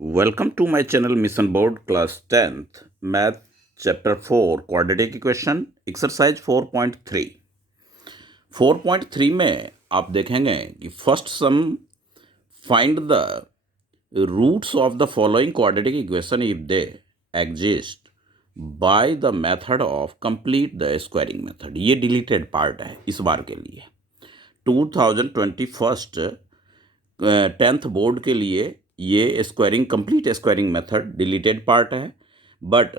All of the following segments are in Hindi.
Welcome to my channel Mission Board Class 10th Math Chapter 4 Quadratic Equation Exercise 4.3 4.3 में आप देखेंगे कि first sum find the roots of the following quadratic equation if they exist by the method of complete the squaring method. ये डिलीटेड पार्ट है इस बार के लिए 2021 10th बोर्ड के लिए ये squaring complete squaring method deleted part है, बट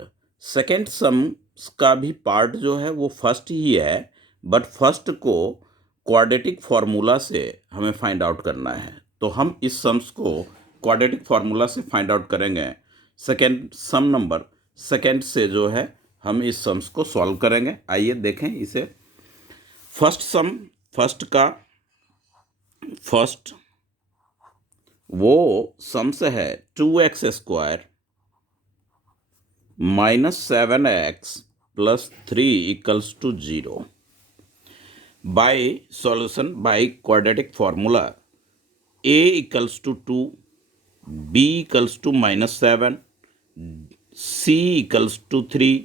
सेकेंड सम्स का भी पार्ट जो है वो फर्स्ट ही है, बट फर्स्ट को क्वाड्रेटिक फार्मूला से हमें फाइंड आउट करना है। तो हम इस सम्स को क्वाड्रेटिक फार्मूला से फाइंड आउट करेंगे। सेकेंड सम नंबर सेकेंड से जो है हम इस सम्स को सॉल्व करेंगे। आइए देखें इसे। फर्स्ट सम फर्स्ट वो सम्स है 2x² minus 7x plus 3 equals to 0। By solution by quadratic formula a equals to 2, b equals to -7, c equals to 3।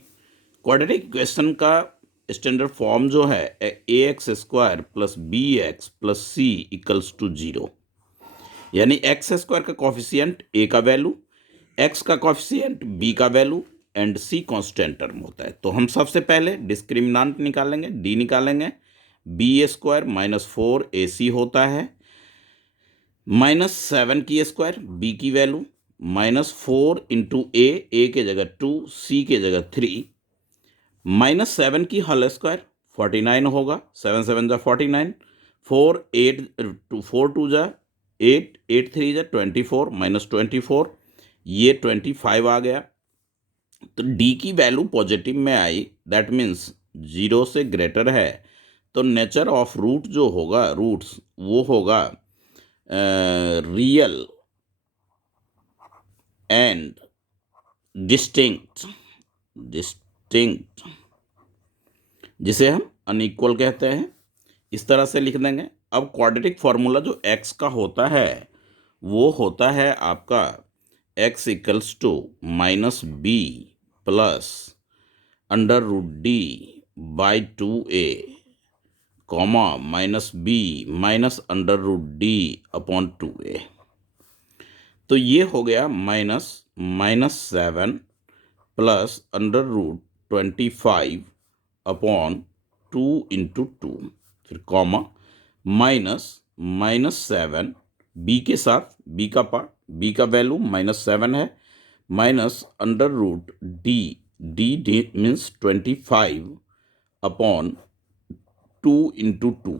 Quadratic equation का स्टैंडर्ड फॉर्म जो है ax² plus bx plus c equals to 0, यानी x² का कॉफिशिएंट a का वैल्यू, x का कॉफिशिएंट b का value and c constant term होता है। तो हम सबसे पहले डिस्क्रिमिनेंट निकालेंगे, d निकालेंगे। b² माइनस 4ac होता है, -7 की स्क्वायर b की वैल्यू, -4 इंटू a के जगह 2, c के जगह 3, -7 की होल स्क्वायर 49 होगा, 7 7 जा 49, 4 8 4 2 जा 8, 8 3 जा 24, -24, ये 25 आ गया। तो d की वैल्यू पॉजिटिव में आई, दैट मीन्स 0 से ग्रेटर है। तो नेचर ऑफ रूट जो होगा, रूट्स वो होगा रियल एंड डिस्टिंक्ट, जिसे हम अनइक्वल कहते हैं। इस तरह से लिख देंगे। अब क्वाड्रेटिक फार्मूला जो x का होता है वो होता है आपका x equals to -b plus √d by 2a comma -b minus √d upon 2a। तो ये हो गया -7 प्लस √25 अपॉन 2 इंटू 2, फिर कॉमा -7 b के साथ b का पार्ट, b का वैल्यू -7 है, minus √d, d means 25 upon 2 into 2।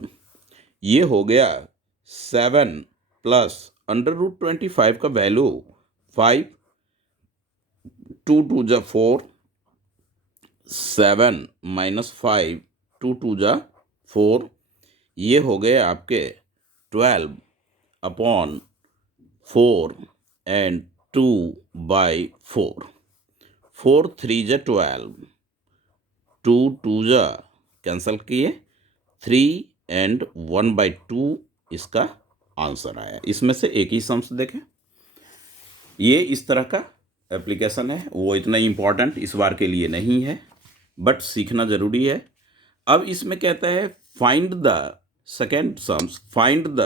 ये हो गया 7 प्लस √25 का वैल्यू 5, 2 2 जा 4, 7 -5, 2 2 जा 4, ये हो गए आपके 12 अपॉन 4 एंड 2 बाई 4, 4 3 जा 12, 2 2 जा कैंसल किए, 3 एंड 1/2 इसका आंसर आया। इसमें से एक ही सम्स देखें। ये इस तरह का एप्लीकेशन है, वो इतना इम्पॉर्टेंट इस बार के लिए नहीं है, बट सीखना ज़रूरी है। अब इसमें कहता है find the second sums, find the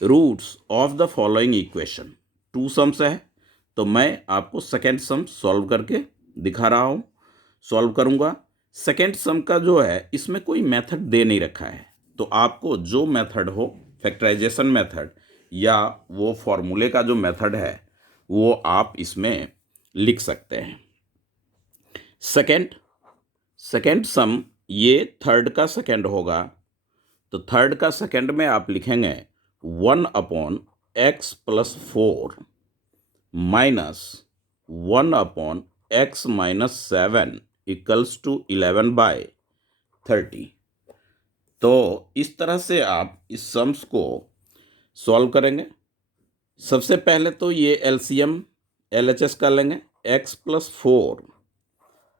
roots of the following equation. 2 sums है, तो मैं आपको सेकेंड सम सॉल्व करके दिखा रहा हूँ, सॉल्व करूँगा। सेकेंड सम का जो है इसमें कोई मेथड दे नहीं रखा है, तो आपको जो मेथड हो, फैक्टराइजेशन मेथड या वो फॉर्मूले का जो मेथड है वो आप इसमें लिख सकते हैं। सेकेंड सम ये थर्ड का सेकेंड होगा, तो थर्ड का सेकेंड में आप लिखेंगे 1/x plus 4 minus 1/x minus 7 equals to 11/30। तो इस तरह से आप इस सम्स को सॉल्व करेंगे। सबसे पहले तो ये एलसीएम एलएचएस कर लेंगे, x plus 4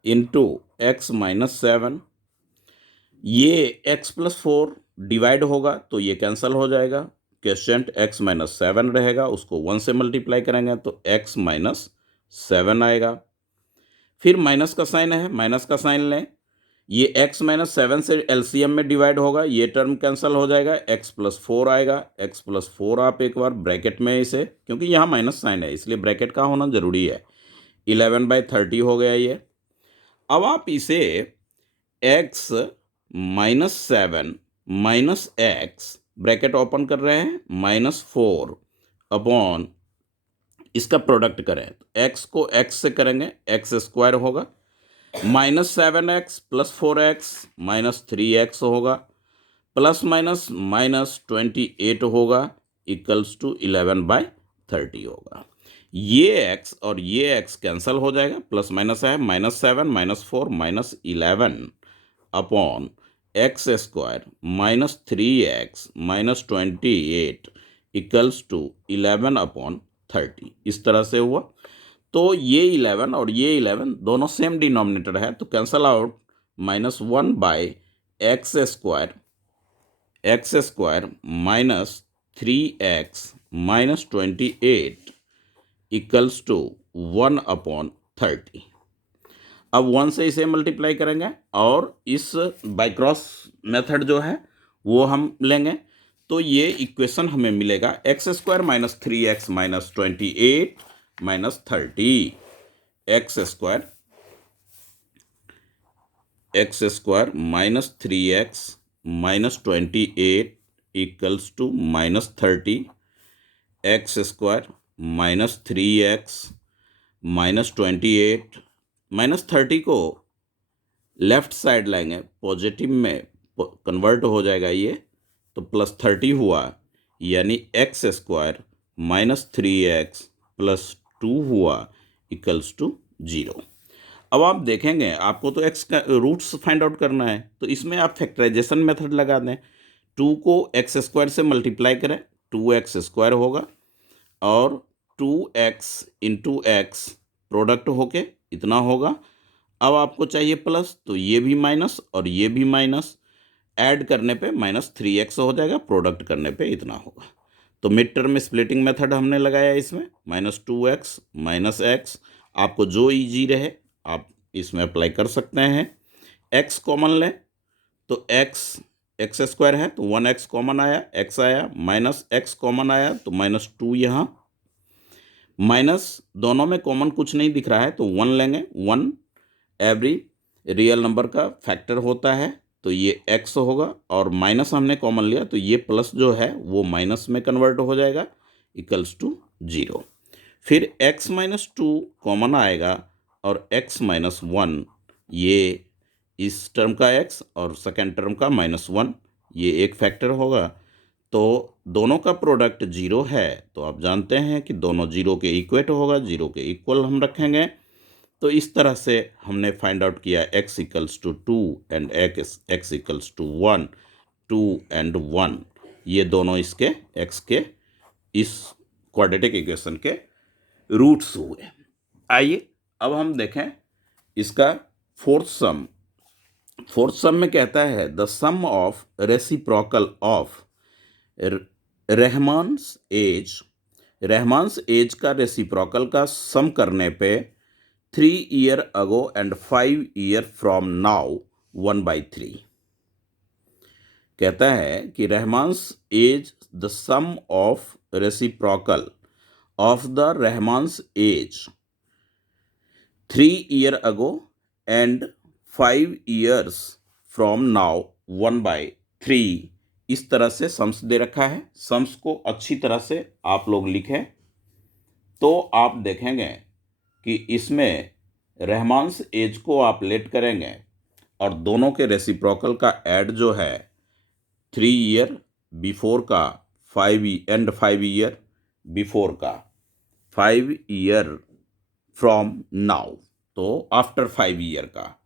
into x minus 7, ये x प्लस 4 डिवाइड होगा तो ये कैंसिल हो जाएगा, क्वेश्चन x माइनस 7 रहेगा, उसको 1 से मल्टीप्लाई करेंगे तो x माइनस 7 आएगा। फिर माइनस का साइन है, माइनस का साइन लें, ये x माइनस 7 से एलसीएम में डिवाइड होगा, ये टर्म कैंसिल हो जाएगा, x प्लस 4 आएगा। x प्लस 4 आप एक बार ब्रैकेट में इसे, क्योंकि यहाँ माइनस साइन है इसलिए ब्रैकेट का होना जरूरी है, 11/30 हो गया ये। अब आप इसे x minus 7 minus x bracket open कर रहे हैं -4 अपॉन इसका प्रोडक्ट करें तो x को x से करेंगे, एक्स स्क्वायर होगा, -7x प्लस 4x -3x होगा, प्लस माइनस -28 होगा, इक्वल्स टू 11/30 होगा। ये x और ये x कैंसल हो जाएगा, प्लस माइनस है, -7 -4 -11 upon x square -3x -28 equals to 11/30। इस तरह से हुआ। तो ये 11 और ये 11 दोनों सेम डिनोमिनेटर है, तो cancel out, -1 by x square -3x -28 equals to 1/30। अब 1 से इसे मल्टीप्लाई करेंगे और इस बाय क्रॉस मेथड जो है वो हम लेंगे, तो ये इक्वेशन हमें मिलेगा x² -3x -28 -30, x² -3x -28 equals to -30, x² -3x -28 -30 को लेफ्ट साइड लाएंगे, पॉजिटिव में कन्वर्ट हो जाएगा ये, तो +30 हुआ, यानी x² -3x +2 हुआ इक्वल्स टू 0। अब आप देखेंगे आपको तो x का रूट्स फाइंड आउट करना है, तो इसमें आप फैक्टराइजेशन मेथड लगा दें। 2 को x² से मल्टीप्लाई करें, 2x² होगा, और 2x इंटू एक्स प्रोडक्ट होके इतना होगा। अब आपको चाहिए प्लस, तो ये भी माइनस और ये भी माइनस, ऐड करने पे -3x हो जाएगा, प्रोडक्ट करने पे इतना होगा। तो मिड टर्म स्प्लिटिंग मेथड हमने लगाया इसमें, -2x -x, आपको जो इजी रहे आप इसमें अप्लाई कर सकते हैं। x कॉमन लें तो x² है तो 1x कॉमन आया, x आया, -x कॉमन आया तो -2 यहाँ, माइनस दोनों में कॉमन कुछ नहीं दिख रहा है तो 1 लेंगे, 1 एवरी रियल नंबर का फैक्टर होता है, तो ये x होगा, और माइनस हमने कॉमन लिया तो ये प्लस जो है वो माइनस में कन्वर्ट हो जाएगा, इक्वल्स टू 0। फिर x -2 कॉमन आएगा और x -1, ये इस टर्म का x और सेकेंड टर्म का -1, ये एक फैक्टर होगा। तो दोनों का प्रोडक्ट 0 है, तो आप जानते हैं कि दोनों 0 के इक्वेट होगा, 0 के इक्वल हम रखेंगे। तो इस तरह से हमने फाइंड आउट किया x equals to 2 and x equals to 1, 2 and 1, ये दोनों इसके x के इस क्वाड्रेटिक इक्वेशन के रूट्स हुए। आइए अब हम देखें इसका फोर्थ सम। फोर्थ सम में कहता है the sum of reciprocal of Rahman's age का रेसिप्रोकल का सम करने पे 3 year ago and 5 year from now 1/3। कहता है कि Rahman's age the sum of reciprocal of the Rahman's age 3 year ago and 5 years from now 1/3। इस तरह से सम्स दे रखा है, सम्स को अच्छी तरह से आप लोग लिखें तो आप देखेंगे कि इसमें रहमान्स एज को आप लेट करेंगे और दोनों के रेसिप्रोकल का ऐड जो है 3 year बिफोर का 5 year बिफोर का 5 year फ्रॉम नाउ, तो आफ्टर 5 year का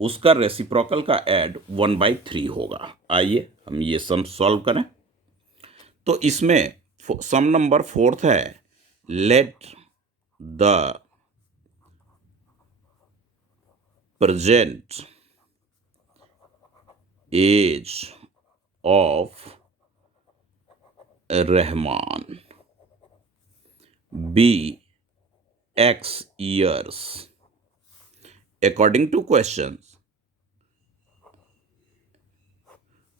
उसका रेसिप्रोकल का ऐड 1/3 होगा। आइए हम ये सम सॉल्व करें। तो इसमें सम नंबर फोर्थ है, let the present age of Rahman, be x years. According to question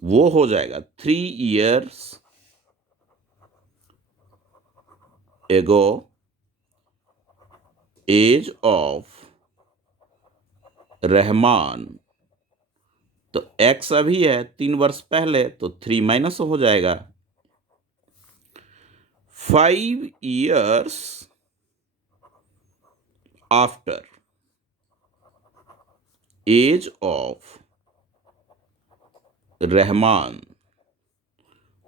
वो हो जाएगा 3 years ago age of Rahman, तो x अभी है 3 वर्ष पहले, तो 3 माइनस हो जाएगा। 5 years after age of Rahman,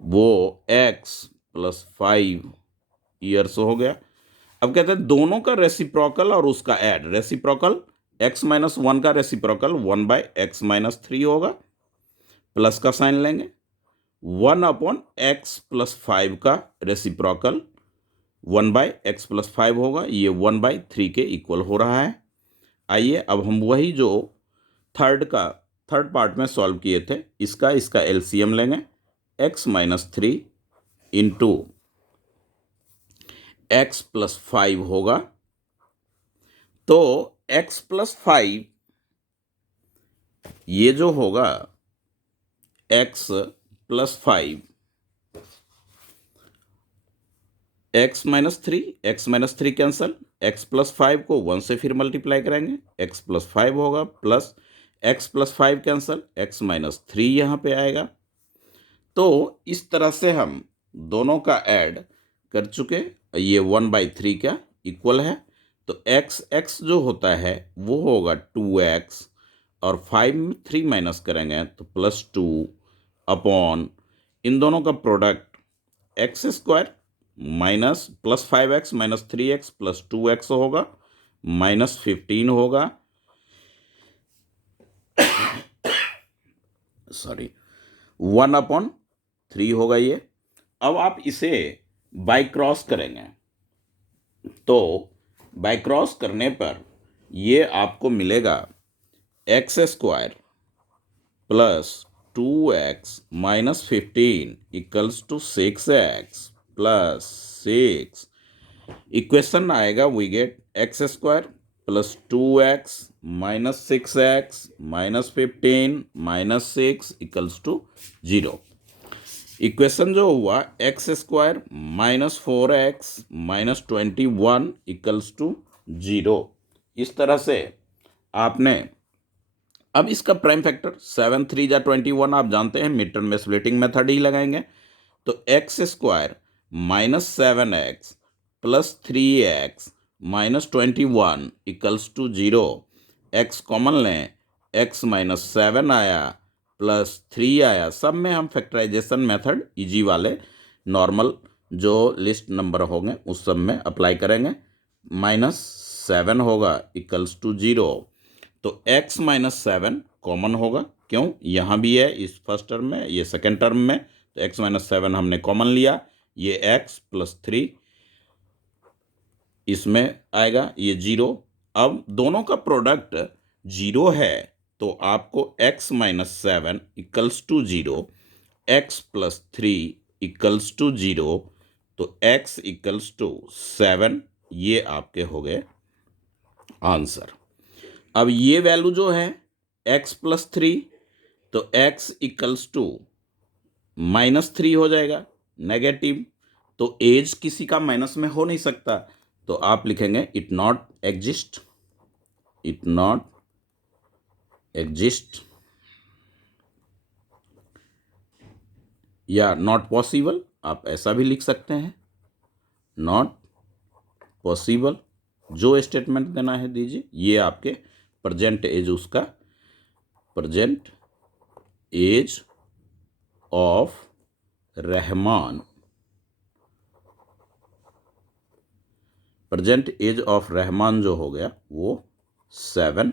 वो x + 5 years हो गया। अब कहते हैं दोनों का रेसिप्रोकल और उसका ऐड, रेसिप्रोकल x-1 का रेसिप्रोकल 1/x-3 होगा, प्लस का साइन लेंगे। 1/x + 5 का रेसिप्रोकल 1/x + 5 होगा, ये 1/3 के इक्वल हो रहा है। आइए अब हम वही जो थर्ड पार्ट में सॉल्व किए थे, इसका एलसीएम लेंगे। x-3 इंटू x + 5 होगा, तो x + 5 ये जो होगा x + 5 x-3 कैंसल, x + 5 को 1 से फिर मल्टीप्लाई करेंगे, x + 5 होगा, प्लस x + 5 कैंसल, x-3 यहाँ पे आएगा। तो इस तरह से हम दोनों का ऐड कर चुके, ये 1/3 का इक्वल है, तो x जो होता है वो होगा 2x, और 5 में 3 माइनस करेंगे तो +2 अपॉन इन दोनों का product x² minus +5x - 3x + 2x होगा, -15 होगा, सॉरी 1/3 होगा ये। अब आप इसे बाय क्रॉस करेंगे, तो बाय क्रॉस करने पर ये आपको मिलेगा x² + 2x - 15 = 6x + 6। इक्वेशन आएगा, we get x² + 2x - 6x - 15 - 6 = 0। Equation जो हुआ x² - 4x - 21 = 0। इस तरह से आपने अब इसका प्राइम फैक्टर 7 3 जा 21 आप जानते हैं, मिड टर्म में स्प्लिटिंग मेथड ही लगाएंगे, तो x² - 7x + 3x - 21 = 0। x common लें, x - 7 आया प्लस 3 आया, सब में हम फैक्टराइजेशन मेथड इजी वाले नॉर्मल जो लिस्ट नंबर होंगे उस सब में अप्लाई करेंगे। -7 होगा = 0, तो x - 7 कॉमन होगा, क्यों यहाँ भी है इस फर्स्ट टर्म में, ये सेकेंड टर्म में, तो x - 7 हमने कॉमन लिया, ये x + 3 इसमें आएगा, ये 0। अब दोनों का प्रोडक्ट 0 है, तो आपको x - 7 = 0, x + 3 = 0, तो x = 7, ये आपके हो गए आंसर। अब ये वैल्यू जो है x + 3, तो x = -3 हो जाएगा, नेगेटिव, तो एज किसी का माइनस में हो नहीं सकता, तो आप लिखेंगे इट नॉट एग्जिस्ट, या नॉट पॉसिबल, आप ऐसा भी लिख सकते हैं, नॉट पॉसिबल, जो स्टेटमेंट देना है दीजिए। ये आपके प्रेजेंट एज, उसका present age of Rahman, present age of Rahman जो हो गया वो 7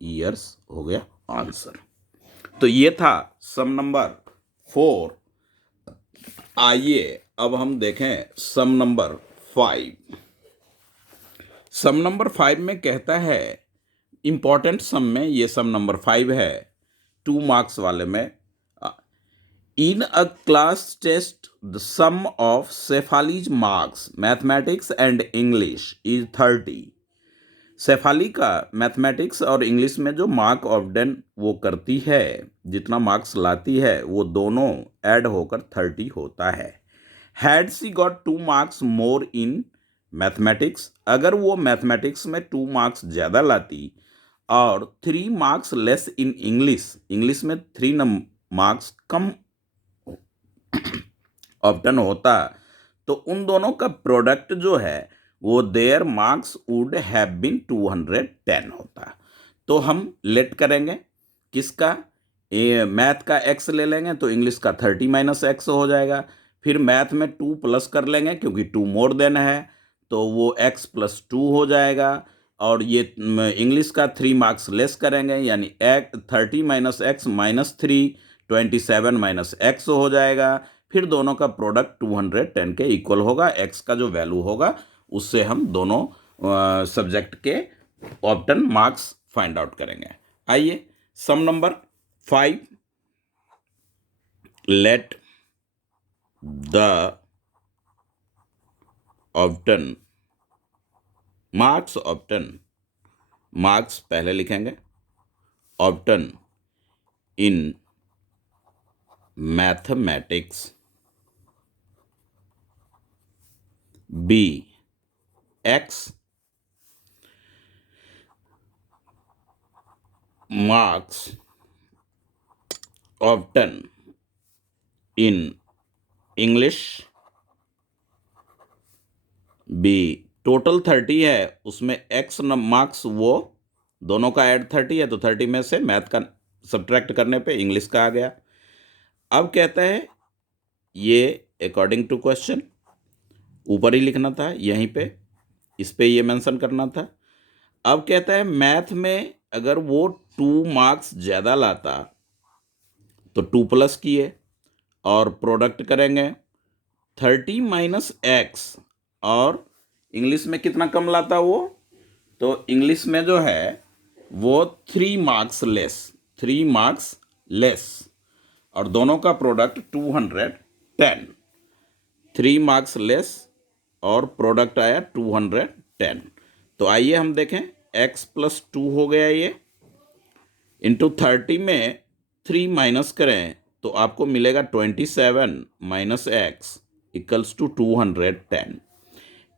years हो गया आंसर। तो ये था सम नंबर 4। आइए अब हम देखें सम नंबर 5। सम नंबर 5 में कहता है, इंपॉर्टेंट सम में ये सम नंबर 5 है, 2 मार्क्स वाले में, In a class test, the sum of Cephali's marks, mathematics and English is 30. Shefali का मैथमेटिक्स और इंग्लिश में जो मार्क ऑब्डन वो करती है, जितना मार्क्स लाती है वो दोनों ऐड होकर 30 होता है. Had she got 2 marks more in mathematics, अगर वो मैथमेटिक्स में 2 मार्क्स ज़्यादा लाती और 3 marks less in English, English में 3 मार्क्स कम ऑप्टन होता, तो उन दोनों का प्रोडक्ट जो है वो their marks would have been 210 होता. तो हम लेट करेंगे किसका, मैथ का x ले लेंगे तो इंग्लिश का 30 माइनस एक्स हो जाएगा. फिर मैथ में 2 प्लस कर लेंगे क्योंकि 2 मोर देन है तो वो x प्लस 2 हो जाएगा. और ये इंग्लिश का 3 मार्क्स लेस करेंगे यानी 30 minus x minus 3, 27 minus x हो जाएगा. फिर दोनों का प्रोडक्ट 210 के इक्वल होगा. x का जो वैल्यू होगा उससे हम दोनों सब्जेक्ट के ऑप्टन मार्क्स फाइंड आउट करेंगे. आइए sum number 5. Let the obtain marks, obtain marks पहले लिखेंगे, obtain in mathematics B x, marks often in English B. Total 30 है, उसमें x मार्क्स वो दोनों का ऐड 30 है तो 30 में से मैथ का सब्ट्रैक्ट करने पे इंग्लिश का आ गया. अब कहता है ये अकॉर्डिंग टू क्वेश्चन ऊपर ही लिखना था, यहीं पे इस पे ये मेंशन करना था. अब कहता है मैथ में अगर वो 2 मार्क्स ज़्यादा लाता तो 2 प्लस किए और प्रोडक्ट करेंगे 30 माइनस एक्स, और इंग्लिश में कितना कम लाता वो, तो इंग्लिश में जो है वो 3 मार्क्स लेस, 3 मार्क्स लेस, और दोनों का प्रोडक्ट 210. 3 मार्क्स लेस और प्रोडक्ट आया 210. तो आइए हम देखें x प्लस 2 हो गया ये, इंटू 30 में 3 माइनस करें तो आपको मिलेगा 27 minus x equals to 210.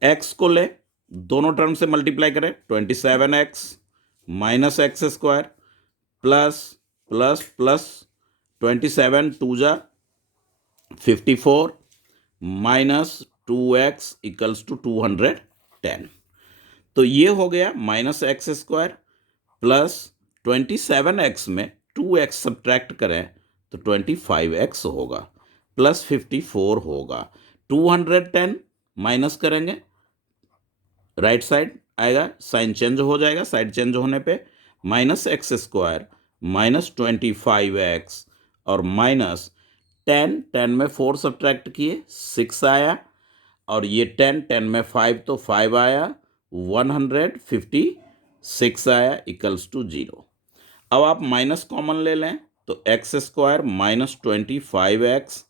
x को ले दोनों टर्म से मल्टीप्लाई करें, 27x minus x square plus plus plus 27 टू जा 54 माइनस 2x इक्वल्स टू 210. तो ये हो गया minus x square plus 27x में 2x सब्ट्रैक्ट करें तो 25x होगा प्लस 54 होगा. 210 माइनस करेंगे राइट साइड आएगा, साइन चेंज हो जाएगा, साइड चेंज होने पे minus x square minus 25x और माइनस 10 में 4 सब्ट्रैक्ट किए 6 आया, और ये 10 में 5 तो 5 आया, 156 आया इक्वल्स टू 0. अब आप माइनस कॉमन ले लें तो x square minus 25x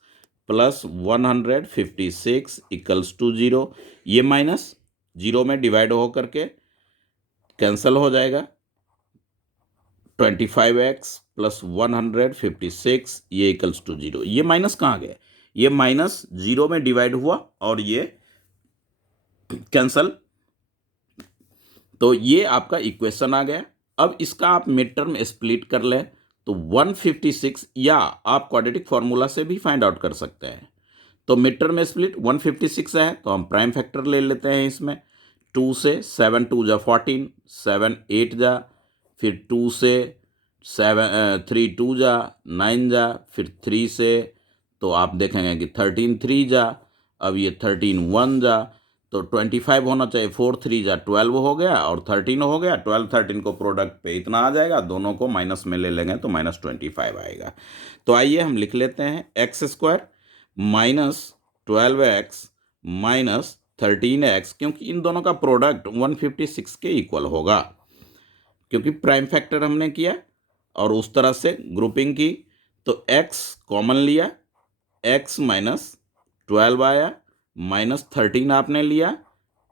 plus 156 equals to 0. ये माइनस 0 में डिवाइड हो करके कैंसिल हो जाएगा, 25x प्लस 156 ये इक्वल्स टू 0. ये माइनस कहाँ गया, ये माइनस 0 में डिवाइड हुआ और ये कैंसल, तो ये आपका इक्वेशन आ गया. अब इसका आप मिड टर्म स्प्लिट कर लें तो 156, या आप क्वाड्रेटिक फार्मूला से भी फाइंड आउट कर सकते हैं. तो मिड टर्म स्प्लिट 156 है तो हम प्राइम फैक्टर ले लेते हैं इसमें, 2 से 7 2 जा 14, 7 8 जा, फिर 2 से 3 2 जा 9 जा, फिर 3 से तो आप देखेंगे कि 13 3 जा, अब ये 13 1 जा, तो 25 होना चाहिए, 4 3 जा 12 हो गया और 13 हो गया. 12 13 को प्रोडक्ट पे इतना आ जाएगा, दोनों को माइनस में ले लेंगे तो माइनस 25 आएगा. तो आइए हम लिख लेते हैं x square minus 12x minus 13x, क्योंकि इन दोनों का प्रोडक्ट 156 के इक्वल होगा, क्योंकि प्राइम फैक्टर हमने किया और उस तरह से ग्रुपिंग की. तो x कॉमन लिया एक्स माइनस 12 आया, माइनस 13 आपने लिया,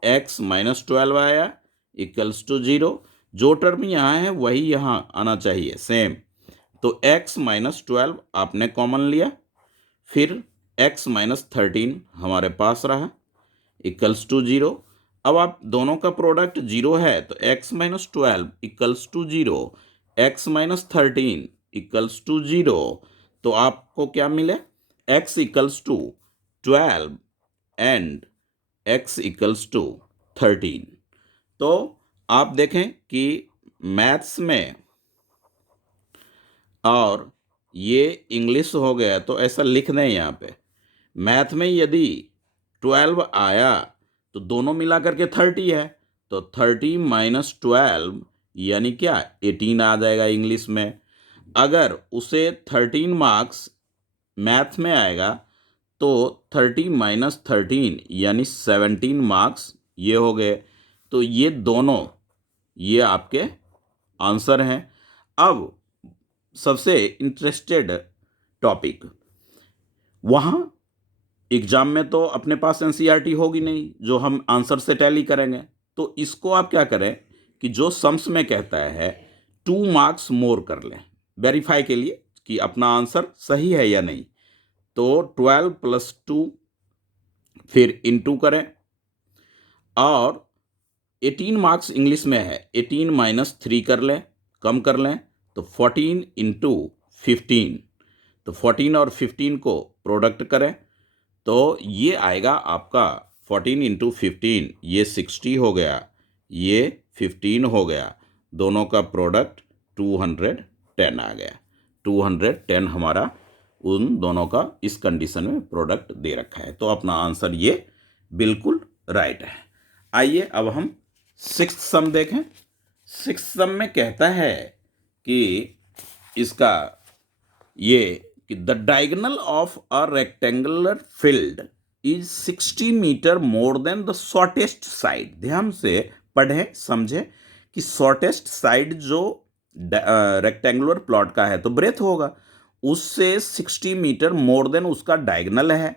एक्स माइनस 12 आया इक्वल्स टू 0। जो टर्म यहाँ है वही यहाँ आना चाहिए सेम। तो x माइनस 12 आपने कॉमन लिया, फिर x माइनस 13 हमारे पास रहा इक्वल्स टू 0। अब आप दोनों का प्रोडक्ट 0 है तो x minus 12 equals to 0, x minus 13 equals to 0। तो आपको क्या मिले, x equals to 12 and x equals to 13। तो आप देखें कि मैथ्स में और ये इंग्लिश हो गया तो ऐसा लिख दें यहाँ पे। मैथ में यदि 12 आया तो दोनों मिला करके 30 है, तो 30 माइनस 12 यानी क्या 18 आ जाएगा इंग्लिश में। अगर उसे 13 मार्क्स मैथ में आएगा तो 30 माइनस 13 यानी 17 मार्क्स ये हो गए। तो ये दोनों ये आपके आंसर हैं। अब सबसे इंटरेस्टेड टॉपिक, वहाँ एग्जाम में तो अपने पास एनसीईआरटी होगी नहीं जो हम आंसर से टैली करेंगे। तो इसको आप क्या करें कि जो सम्स में कहता है 2 मार्क्स मोर कर लें वेरीफाई के लिए कि अपना आंसर सही है या नहीं। तो 12 प्लस 2 फिर इनटू करें, और 18 मार्क्स इंग्लिश में है, 18 माइनस 3 कर लें, कम कर लें, तो 14 इंटू 15। तो 14 और 15 को प्रोडक्ट करें तो ये आएगा आपका 14 इंटू 15, ये 60 हो गया, ये 15 हो गया, दोनों का प्रोडक्ट 210 आ गया। 210 हमारा उन दोनों का इस कंडीशन में प्रोडक्ट दे रखा है। तो अपना आंसर ये बिल्कुल राइट है। आइए अब हम सिक्स्थ सम देखें। सिक्स्थ सम में कहता है कि इसका ये कि the diagonal of a rectangular field is 60 metre more than the shortest side. ध्यान से पढ़ें समझें कि शॉर्टेस्ट साइड जो रेक्टेंगुलर प्लॉट का है तो ब्रेथ होगा, उससे 60 मीटर मोर देन उसका डायगोनल है।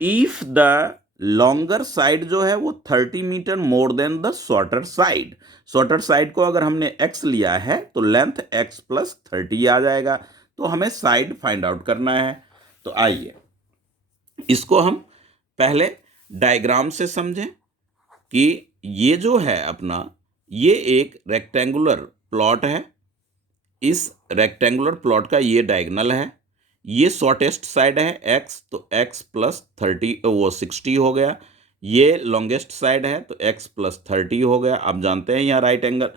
इफ द लॉन्गर साइड जो है वो 30 metre more than the shorter side. Shorter side को अगर हमने x लिया है तो लेंथ x प्लस 30 आ जाएगा। तो हमें साइड फाइंड आउट करना है। तो आइए इसको हम पहले डायग्राम से समझें कि ये जो है अपना ये एक रेक्टेंगुलर प्लॉट है। इस रेक्टेंगुलर प्लॉट का ये डायगोनल है, ये शॉर्टेस्ट साइड है x, तो x प्लस 30 वो 60 हो गया। ये लॉन्गेस्ट साइड है तो x प्लस 30 हो गया। आप जानते हैं यहाँ राइट एंगल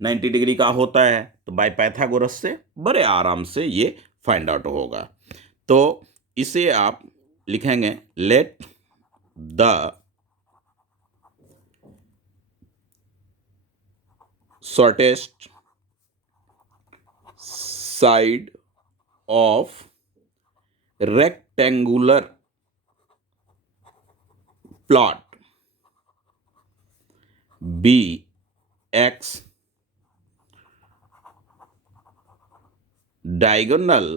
90 डिग्री का होता है, तो बाय पाइथागोरस से बड़े आराम से ये फाइंड आउट होगा। तो इसे आप लिखेंगे let the shortest side of rectangular plot be x, diagonal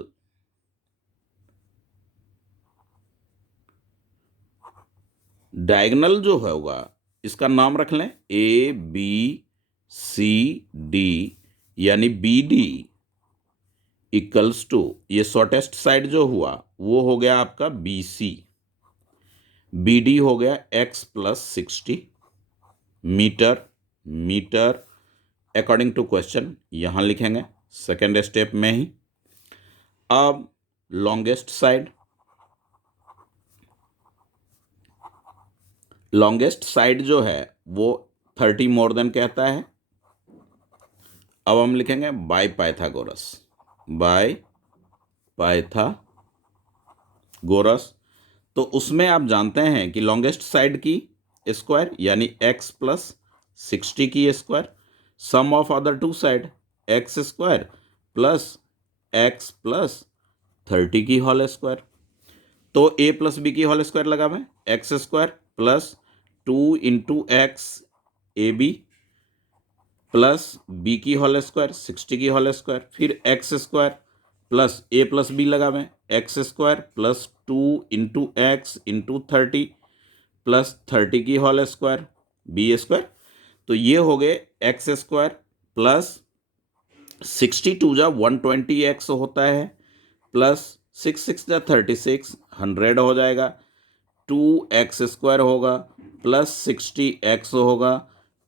जो होगा इसका नाम रख लें ए बी सी डी, यानी बी डी इक्वल्स टू ये शॉर्टेस्ट साइड जो हुआ वो हो गया आपका बी सी, बी डी हो गया x plus 60 metre. Metre according to question यहाँ लिखेंगे सेकेंड स्टेप में ही। अब लॉन्गेस्ट साइड जो है वो 30 मोर देन कहता है। अब हम लिखेंगे बाय पाइथागोरस। तो उसमें आप जानते हैं कि लॉन्गेस्ट साइड की स्क्वायर यानी x प्लस 60 की square, sum of other two side x square plus x plus 30 की होल स्क्वायर। तो a प्लस बी की होल स्क्वायर लगावें, x square plus 2 into x a b plus b की होल स्क्वायर 60 की होल स्क्वायर, फिर x square plus a plus b लगावें, x square plus 2 × x × 30 plus 30 की होल स्क्वायर b²। तो ये हो गए x² प्लस 62 जा 120x होता है प्लस 6 जा 36 100 हो जाएगा। 2x² होगा प्लस 60x होगा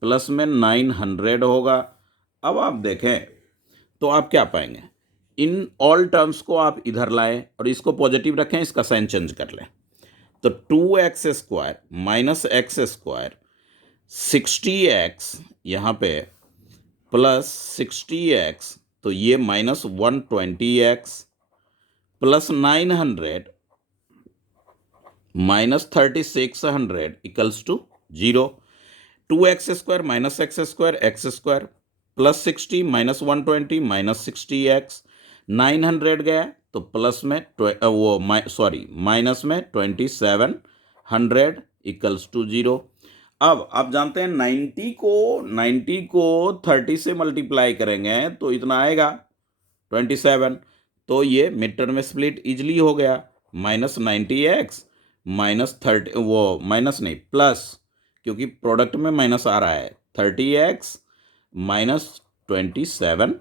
प्लस में 900 होगा। अब आप देखें तो आप क्या पाएंगे, इन ऑल टर्म्स को आप इधर लाएं और इसको पॉजिटिव रखें, इसका साइन चेंज कर लें। तो 2x² माइनस x², 60x यहाँ पे प्लस 60x, तो ये minus 120x plus 900 minus 3600 equals to 0। 2x² minus x² plus 60 minus 120 minus 60x, 900 गया तो प्लस में माइनस में 2700 इक्वल्स टू 0। अब आप जानते हैं 90 को 30 से मल्टीप्लाई करेंगे तो इतना आएगा 27। तो ये मिड टर्म में स्प्लिट इजली हो गया, माइनस 90x माइनस 30 माइनस नहीं प्लस, क्योंकि प्रोडक्ट में माइनस आ रहा है, 30x minus 27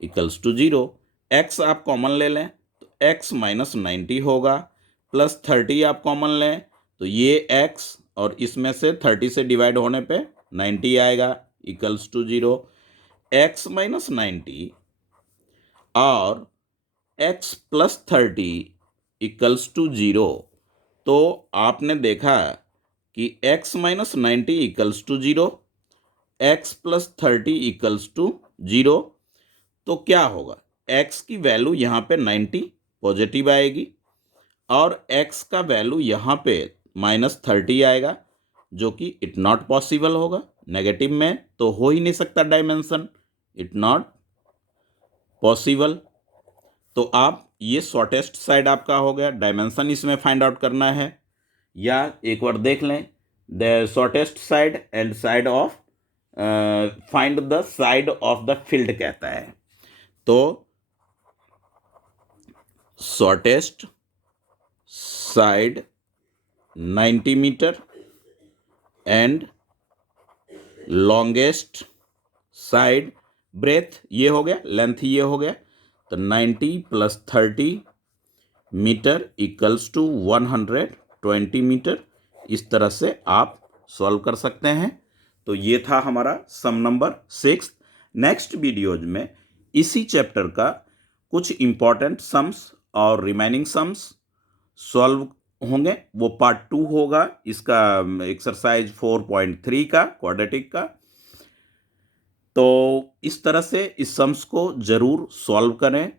equals to 0। x आप कॉमन ले लें तो x माइनस 90 होगा प्लस 30 आप कॉमन लें तो ये x और इसमें से 30 से डिवाइड होने पे 90 आएगा इक्वल्स टू 0। x माइनस 90 और x प्लस 30 इक्वल्स टू 0। तो आपने देखा कि x minus 90 equals to 0, x plus 30 equals to 0। तो क्या होगा, x की वैल्यू यहाँ पे 90 पॉजिटिव आएगी और x का वैल्यू यहाँ पे माइनस 30 आएगा, जो कि इट नॉट पॉसिबल होगा। नेगेटिव में तो हो ही नहीं सकता डायमेंशन, इट नॉट पॉसिबल। तो आप ये शॉर्टेस्ट साइड आपका हो गया, डायमेंशन इसमें फाइंड आउट करना है, या एक बार देख लें the shortest side and side of find the side of the field कहता है। तो shortest side 90 metre and longest side breadth ये हो गया, लेंथ ये हो गया, तो 90 plus 30 metre equals to 120 metre. इस तरह से आप सॉल्व कर सकते हैं। तो ये था हमारा सम नंबर 6। नेक्स्ट वीडियोज में इसी चैप्टर का कुछ इम्पॉर्टेंट सम्स और रिमेनिंग सम्स सॉल्व होंगे, वो पार्ट 2 होगा इसका, एक्सरसाइज 4.3 का क्वाड्रेटिक का। तो इस तरह से इस सम्स को जरूर सॉल्व करें।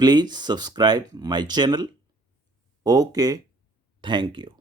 Please subscribe my channel. Okay, thank you.